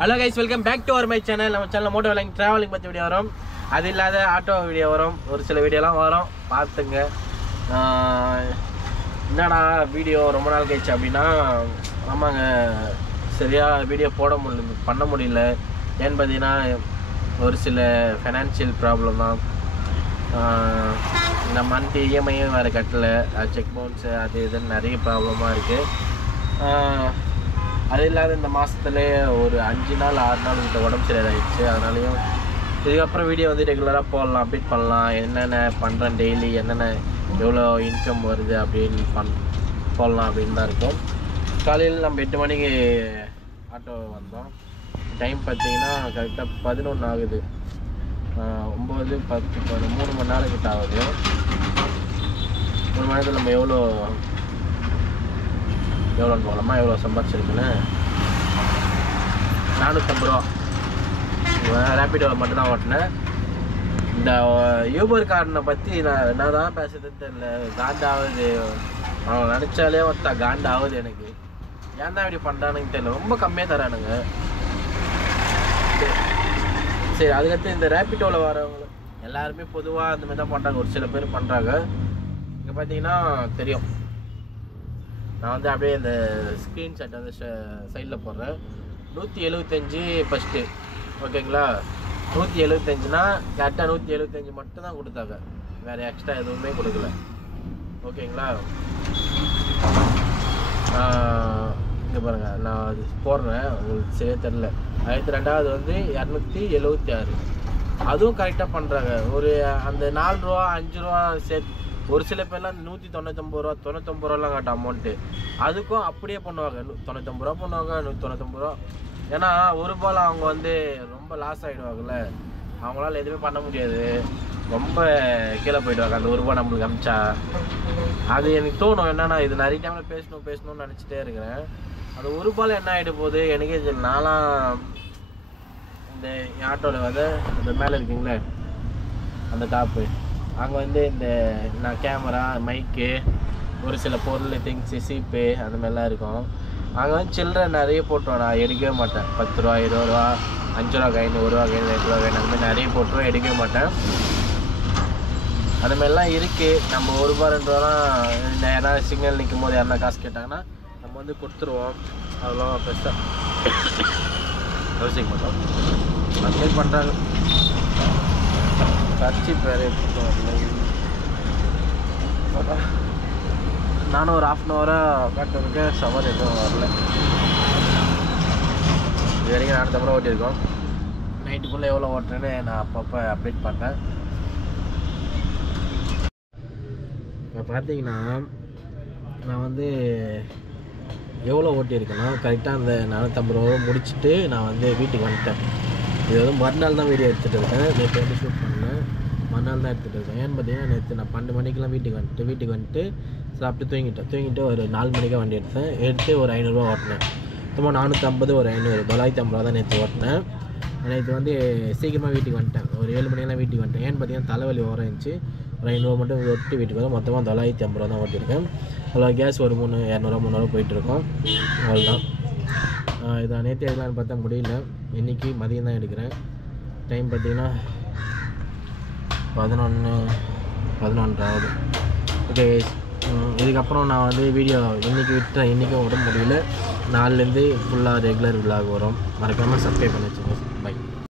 Hello guys, welcome back to my channel. நம்ம சேனல்ல Moto விலாங் travelling பத்தி வீடியோ வரும். அது இல்லாத ஆட்டோ வீடியோ வரும். ஒரு சில வீடியோலாம் வரும். பாத்துங்க. என்னடா வீடியோ ரொம்ப நாள் கழிச்சு அப்படினா ஆமாங்க சரியா வீடியோ பண்ண முடியல. ஏன் பாத்தீங்கன்னா ஒரு சில ஃபைனான்சியல் ப்ராப்ளம் தான். இந்த மந்த் இஎம்ஐ வேற கட்டல, செக் பவுன்ஸ் அது இதுன்னு நிறைய ப்ராப்ளமாக இருக்குது. அது இல்லாத இந்த மாதத்துலேயே ஒரு 5 நாள் 6 நாள் கிட்ட உடம்பு சரியாயிடுச்சு. அதனாலையும் இதுக்கப்புறம் வீடியோ வந்து ரெகுலராக போடலாம், அப்டேட் பண்ணலாம், என்னென்ன பண்ணுறேன் டெய்லி, என்னென்ன எவ்வளோ இன்கம் வருது அப்படின்னு போடலாம் அப்படின்னு தான் இருக்கும். காலையில் நம்ம 8 மணிக்கு ஆட்டோ வந்தோம். டைம் பார்த்திங்கன்னா கரெக்டாக 11 ஆகுது. 9, 10, 3 மணி நேரம் கிட்ட ஆகுது. ஒரு மணி நேரத்தில் நம்ம எவ்வளோன்னு போகலாமா, எவ்வளோ சம்பாதிச்சிருக்குன்னு 450 ரூபா ரேப்பிடோவில் மட்டும்தான் ஓட்டினேன். இந்த யூபர் காரனை பற்றி நான் என்ன தான் பேசுறதுன்னு தெரியல. காண்டாகுது, அவன் நினச்சாலே ஒருத்தா காண்டாகுது எனக்கு. ஏன் தான் இப்படி பண்ணுறானுன்னு தெரியல. ரொம்ப கம்மியாக தரானுங்க. சரி, அதுக்கடுத்து இந்த ரேப்பிடோவில் வரவங்க எல்லாருமே பொதுவாக அந்த மாதிரி தான் பண்ணுறாங்க. ஒரு சில பேர் பண்ணுறாங்க. இங்கே பார்த்தீங்கன்னா தெரியும். நான் வந்து அப்படியே இந்த ஸ்க்ரீன்ஷாட் வந்து சைடில் போடுறேன். 175 ஃபஸ்ட்டு, ஓகேங்களா? 175னா கரெக்டாக 175 மட்டும் தான் கொடுத்தாங்க, வேறு எக்ஸ்ட்ரா எதுவுமே கொடுக்கல, ஓகேங்களா? இங்கே பாருங்கள், நான் அது போடுறேன், உங்களுக்கு சரியா தெரில. அடுத்து ரெண்டாவது வந்து 276, அதுவும் கரெக்டாக பண்ணுறாங்க. ஒரு அந்த 4 ரூபா 5 ரூபா சேர்த்து. ஒரு சில பேர்லாம் 199 ரூபா 99 ரூபாலாம் காட்டும் அமௌண்ட்டு. அதுக்கும் அப்படியே பண்ணுவாங்க, 99 ரூபா பண்ணுவாங்க, 199 ரூபா. ஏன்னா ஒரு ரூபாயில் அவங்க வந்து ரொம்ப லாஸ் ஆகிடுவாங்கல்ல, அவங்களால எதுவுமே பண்ண முடியாது, ரொம்ப கீழே போயிடுவாங்க அந்த 1 ரூபா நம்மளுக்கு அமிச்சா. அது எனக்கு தோணும், என்னன்னா இது நிறைய டைமில் பேசணும்னு நினச்சிட்டே இருக்கிறேன். அது 1 ரூபாயில் என்ன ஆகிட்டு போகுது எனக்கே தெரியல. நான்லாம் இந்த ஆட்டோவில் வந்து இந்த மேலே இருக்குங்களே அந்த டாப்பு, அங்கே வந்து இந்த நான் கேமரா, மைக்கு, ஒரு சில பொருள், திங்ஸு, சீப்பு அந்த மாதிரிலாம் இருக்கும். அங்கே வந்து சில்லறை நிறைய போட்டுருவோம். நான் எடுக்கவே மாட்டேன். 10 ரூபா 20 ரூபா 5 ரூபா காயின், 1 ரூபா காயின், 2 ரூபா காயின், அந்த மாதிரி நிறைய போட்டுருவோம், எடுக்கவே மாட்டேன். அந்த மாதிரிலாம் இருக்குது. நம்ம 1 ரூபா 2 ரூபாலாம் யாராவது சிக்னல் நிற்கும் போது யாருன்னா காசு கேட்டாங்கன்னா நம்ம வந்து கொடுத்துருவோம். அவ்வளோ பெருசாக யோசிக்க மாட்டோம். அந்த மாதிரி பண்ணுறாங்க. கட்சி பேர் நானும் ஒரு 1/2 ஹவராக உட்காந்துருக்கேன். சவர் எதுவும் வரல. இது வரைக்கும் 450 ரூபா ஓட்டியிருக்கோம். நைட்டுக்குள்ளே எவ்வளோ ஓட்டுறேன்னு நான் அப்பப்போ அப்டேட் பண்ணேன். இப்போ பார்த்தீங்கன்னா நான் வந்து எவ்வளோ ஓட்டியிருக்கேன்னா கரெக்டாக அந்த 450 ரூபா முடிச்சுட்டு நான் வந்து வீட்டுக்கு வந்துட்டேன். இது வந்து மறுநாள் தான் வீடியோ எடுத்துகிட்டு இருக்கேன். நேற்று வந்து ஷூட் பண்ணேன், மறுநாள் தான் எடுத்துகிட்டு இருக்கேன். ஏன்னு பார்த்தீங்கன்னா நேற்று நான் 12 மணிக்கெலாம் வீட்டுக்கு வந்துட்டு சாப்பிட்டு தூங்கிட்டு ஒரு 4 மணிக்காக வண்டி எடுத்து ஒரு 500 ரூபா ஓட்டினேன். சும்மா 450 ஒரு 500 950 ரூபா தான் நேற்று ஓட்டினேன். நேற்று வந்து சீக்கிரமாக வீட்டுக்கு வந்துட்டேன். ஒரு 7 மணிக்கெலாம் வீட்டுக்கு வந்துட்டேன். ஏன்னு பார்த்தீங்கன்னா தலைவலி ஓரம் இருந்துச்சு. ஒரு 500 மட்டும் ஓட்டி வீட்டுக்கு வரும். மொத்தமாக 950 ரூபா தான் ஓட்டியிருக்கேன். அதில் கேஸ் ஒரு 200 300 போயிட்டுருக்கோம். அவ்வளோதான். இதை நேற்று எடுக்கலான்னு பார்த்தா முடியல. இன்றைக்கி மதியம் தான் எடுக்கிறேன். டைம் பார்த்திங்கன்னா 11 ஆகுது. ஓகே, இதுக்கப்புறம் நான் வந்து வீடியோ இன்றைக்கும் விட முடியல. நாளிலேருந்து ஃபுல்லாக ரெகுலர் விலாக் வரும். மறக்காமல் சப்ஸ்கிரைப் பண்ணி வச்சுக்கோங்க.